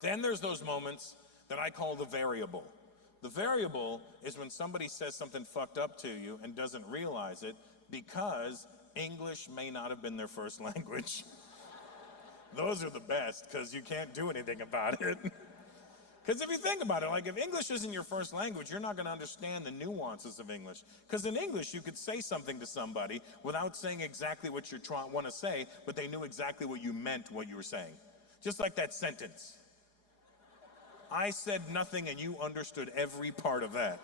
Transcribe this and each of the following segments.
Then there's those moments that I call the variable. The variable is when somebody says something fucked up to you and doesn't realize it because English may not have been their first language. Those are the best because you can't do anything about it. Because if you think about it, like if English isn't your first language, you're not going to understand the nuances of English. Because in English, you could say something to somebody without saying exactly what you want to say, but they knew exactly what you meant, what you were saying. Just like that sentence. I said nothing and you understood every part of that.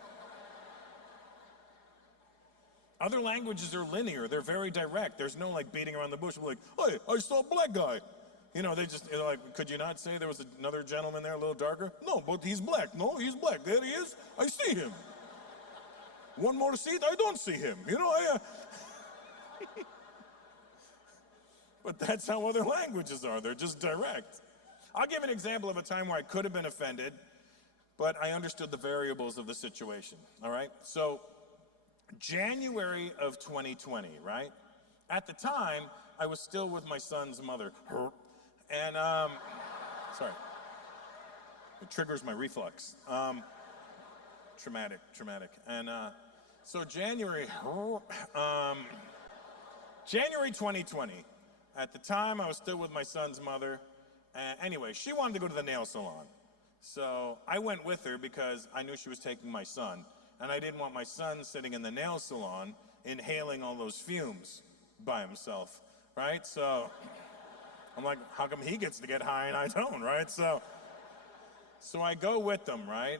Other languages are linear. They're very direct. There's no like beating around the bush. We're like, hey, I saw a black guy. You know, they're like, could you not say there was another gentleman there a little darker? No, but he's black. No, he's black. There he is. I see him. One more seat, I don't see him. You know, But that's how other languages are. They're just direct. I'll give an example of a time where I could have been offended, but I understood the variables of the situation, all right? So, January of 2020, right? At the time, I was still with my son's mother. And, sorry. It triggers my reflux. Traumatic. And, so January 2020, at the time I was still with my son's mother. Anyway, she wanted to go to the nail salon. So I went with her because I knew she was taking my son. And I didn't want my son sitting in the nail salon inhaling all those fumes by himself, right? So I'm like, how come he gets to get high and I don't, right? So I go with them, right?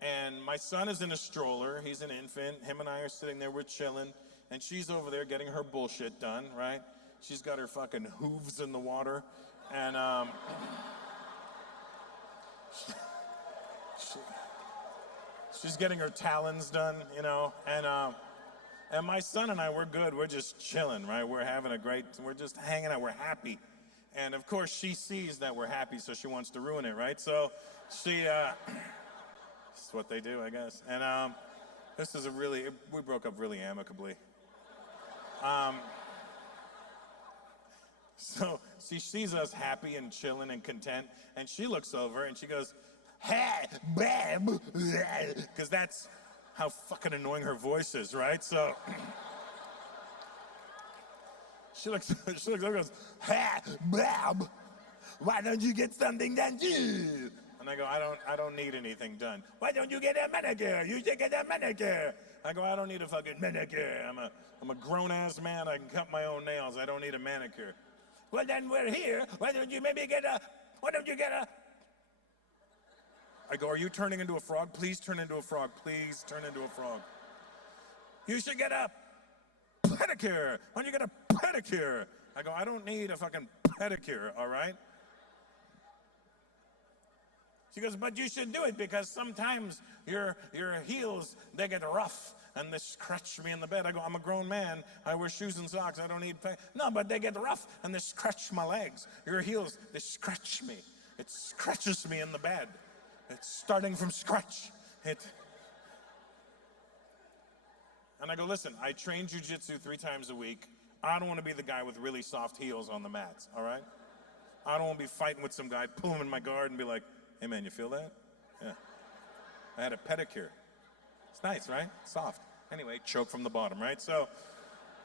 And my son is in a stroller. He's an infant. Him and I are sitting there. We're chilling. And she's over there getting her bullshit done, right? She's got her fucking hooves in the water. And she's getting her talons done, you know. And my son and I, we're good. We're just chilling, right? We're just hanging out. We're happy. And of course, she sees that we're happy, so she wants to ruin it, right? So she, it's what they do, I guess. And this is we broke up really amicably. So she sees us happy and chilling and content, and she looks over and she goes, hey, babe, because that's how fucking annoying her voice is, right? So she looks over and goes, hey, babe, why don't you get something done too? And I go, I don't need anything done. Why don't you get a manicure? You should get a manicure. I go, I don't need a fucking manicure. I'm a grown-ass man. I can cut my own nails. I don't need a manicure. Well, then we're here. Why don't you get a... I go, are you turning into a frog? Please turn into a frog. Please turn into a frog. You should get a pedicure. Why don't you get a pedicure? I go, I don't need a fucking pedicure, all right? She goes, but you should do it because sometimes your heels, they get rough and they scratch me in the bed. I go, I'm a grown man. I wear shoes and socks. I don't need... No, but they get rough and they scratch my legs. Your heels, they scratch me. It scratches me in the bed. It's starting from scratch. And I go, listen, I train jujitsu 3 times a week. I don't want to be the guy with really soft heels on the mats, all right? I don't want to be fighting with some guy, pull him in my guard and be like, hey man, you feel that? Yeah. I had a pedicure. It's nice, right? Soft. Anyway, choke from the bottom, right? So